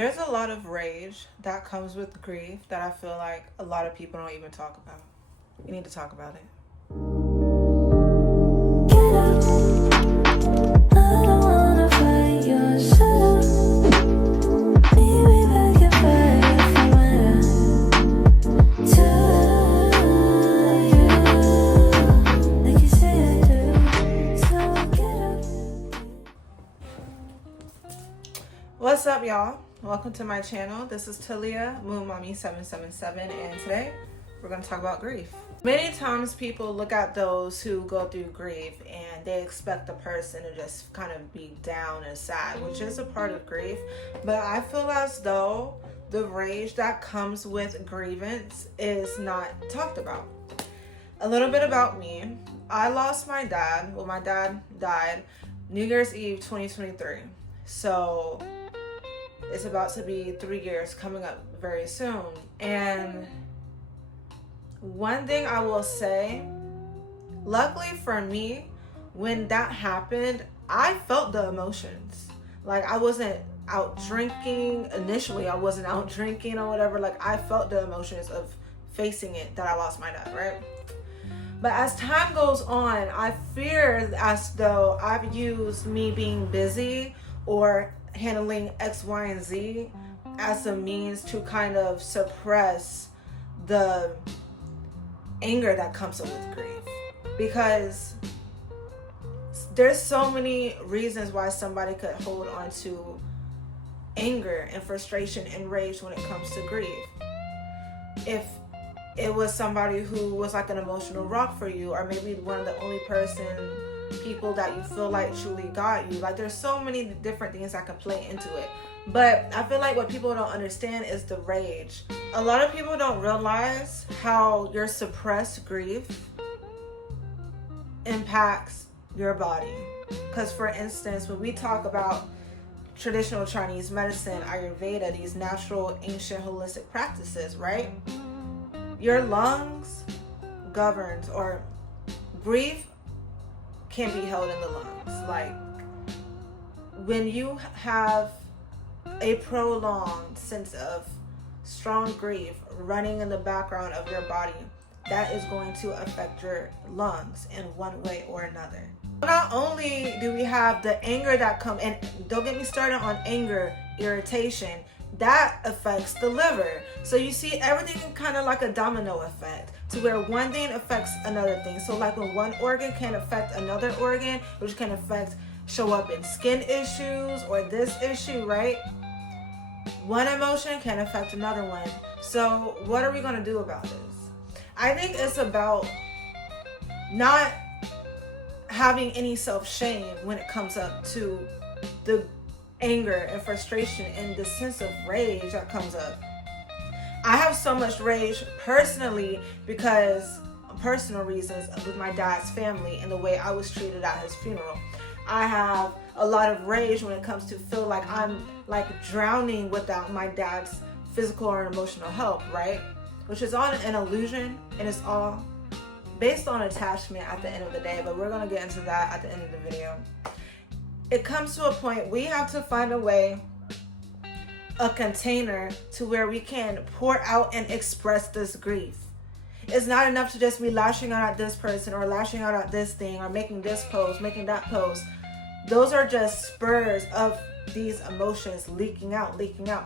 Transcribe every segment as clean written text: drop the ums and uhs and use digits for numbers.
There's a lot of rage that comes with grief that I feel like a lot of people don't even talk about. We need to talk about it. What's up, y'all? Welcome to my channel. This is Talia, Moon Mommy 777, and today we're going to talk about grief. Many times people look at those who go through grief and they expect the person to just kind of be down and sad, which is a part of grief. But I feel as though the rage that comes with grievance is not talked about. A little bit about me. I lost my dad. Well, my dad died New Year's Eve 2023. So it's about to be 3 years coming up very soon. And one thing I will say, luckily for me, when that happened, I felt the emotions. Like, I wasn't out drinking. Initially, I wasn't out drinking or whatever. Like, I felt the emotions of facing it, that I lost my dad, right? But as time goes on, I fear as though I've used me being busy or handling X, Y, and Z as a means to kind of suppress the anger that comes with grief. Because there's so many reasons why somebody could hold on to anger and frustration and rage when it comes to grief. If it was somebody who was like an emotional rock for you, or maybe one of the only people that you feel like truly got you. Like, there's so many different things that can play into it. But I feel like what people don't understand is the rage. A lot of people don't realize how your suppressed grief impacts your body. Because, for instance, when we talk about traditional Chinese medicine, Ayurveda, these natural, ancient, holistic practices, right? Your lungs governs, or grief can be held in the lungs. Like, when you have a prolonged sense of strong grief running in the background of your body, that is going to affect your lungs in one way or another. Not only do we have the anger that comes, and don't get me started on anger, irritation, that affects the liver. So you see everything kind of like a domino effect, to where one thing affects another thing. So like when one organ can affect another organ, which can show up in skin issues or this issue, right? One emotion can affect another one. So what are we going to do about this? I think it's about not having any self-shame when it comes up to the anger and frustration and the sense of rage that comes up. I have so much rage personally because of personal reasons with my dad's family and the way I was treated at his funeral. I have a lot of rage when it comes to feel like I'm like drowning without my dad's physical or emotional help, right? Which is all an illusion, and it's all based on attachment at the end of the day, but we're going to get into that at the end of the video. It comes to a point we have to find a way, a container to where we can pour out and express this grief. It's not enough to just be lashing out at this person or lashing out at this thing or making this post, making that post. Those are just spurs of these emotions leaking out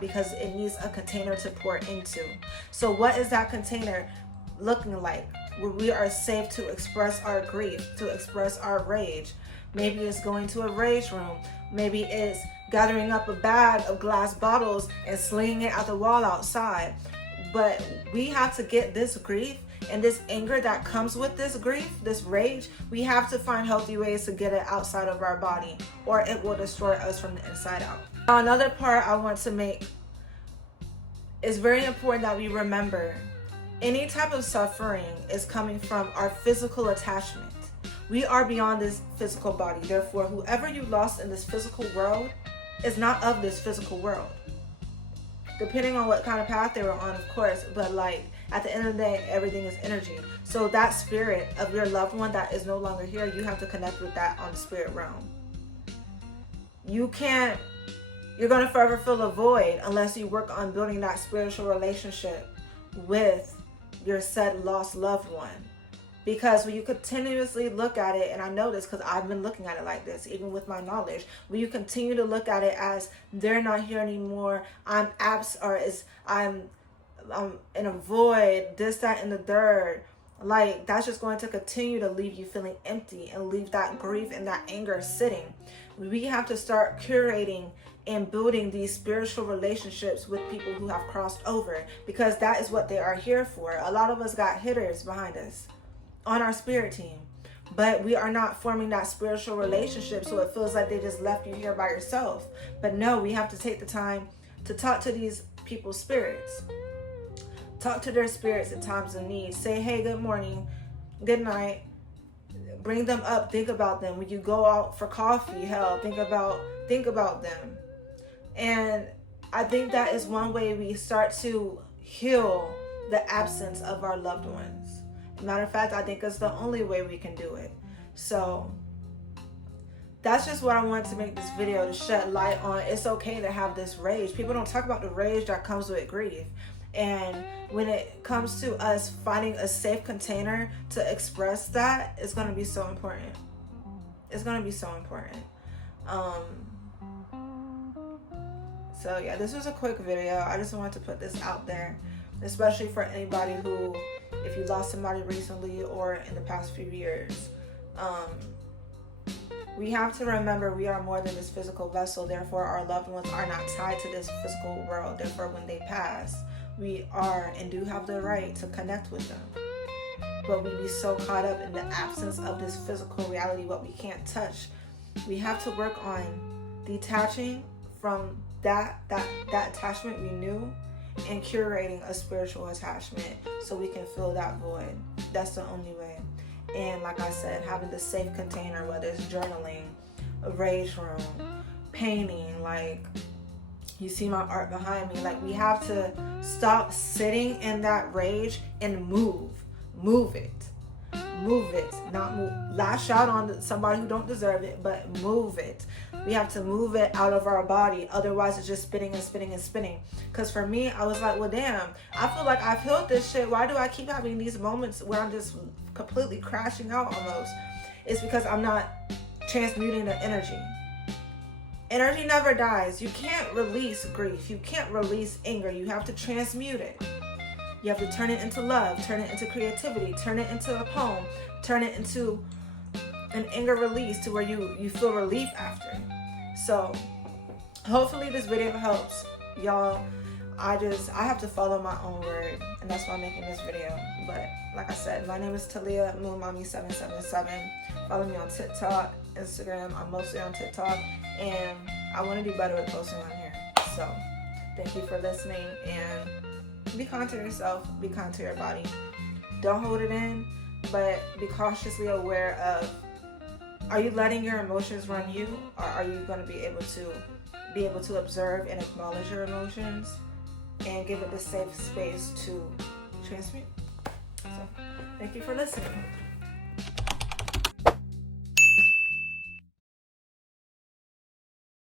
because it needs a container to pour into. So what is that container looking like where we are safe to express our grief, to express our rage? Maybe it's going to a rage room. Maybe it's gathering up a bag of glass bottles and slinging it at the wall outside. But we have to get this grief and this anger that comes with this grief, this rage, we have to find healthy ways to get it outside of our body, or it will destroy us from the inside out. Now, another part I want to make is very important that we remember any type of suffering is coming from our physical attachment. We are beyond this physical body. Therefore, whoever you lost in this physical world is not of this physical world. Depending on what kind of path they were on, of course, but like at the end of the day, everything is energy. So that spirit of your loved one that is no longer here, you have to connect with that on the spirit realm. You can't You're going to forever feel a void unless you work on building that spiritual relationship with your said lost loved one. Because when you continuously look at it, and I know this because I've been looking at it like this, even with my knowledge, when you continue to look at it as they're not here anymore, I'm in a void, this, that, and the third, like, that's just going to continue to leave you feeling empty and leave that grief and that anger sitting. We have to start curating and building these spiritual relationships with people who have crossed over, because that is what they are here for. A lot of us got hitters behind us on our spirit team, but we are not forming that spiritual relationship, so it feels like they just left you here by yourself. But no, we have to take the time to talk to these people's spirits, talk to their spirits in times of need. Say, hey, good morning, good night, bring them up, think about them. When you go out for coffee, hell, think about them. And I think that is one way we start to heal the absence of our loved ones. Matter of fact, I think it's the only way we can do it. So that's just what I wanted to make this video, to shed light on. It's okay to have this rage. People don't talk about the rage that comes with grief. And when it comes to us finding a safe container to express that, it's going to be so important. It's going to be so important. So yeah, this was a quick video. I just wanted to put this out there, especially for anybody who, if you lost somebody recently or in the past few years, we have to remember we are more than this physical vessel. Therefore, our loved ones are not tied to this physical world. Therefore, when they pass, we are and do have the right to connect with them. But we be so caught up in the absence of this physical reality, what we can't touch. We have to work on detaching from that attachment we knew, and curating a spiritual attachment so we can fill that void. That's the only way. And like I said, having the safe container, whether it's journaling, a rage room, painting, like you see my art behind me, like we have to stop sitting in that rage and move it, not move, lash out on somebody who don't deserve it, but move it. We have to move it out of our body. Otherwise, it's just spinning and spinning and spinning. Because for me, I was like, well, damn, I feel like I've healed this shit. Why do I keep having these moments where I'm just completely crashing out almost? It's because I'm not transmuting the energy. Energy never dies. You can't release grief. You can't release anger. You have to transmute it. You have to turn it into love, turn it into creativity, turn it into a poem, turn it into an anger release to where you feel relief after. So hopefully this video helps y'all. I have to follow my own word, and that's why I'm making this video. But like I said, my name is Talia Moonmommy777. Follow me on TikTok, Instagram. I'm mostly on TikTok, and I want to do better with posting on here. So thank you for listening, and be kind to yourself, be kind to your body. Don't hold it in, but be cautiously aware of, are you letting your emotions run you, or are you going to be able to observe and acknowledge your emotions and give it the safe space to transmute? So thank you for listening.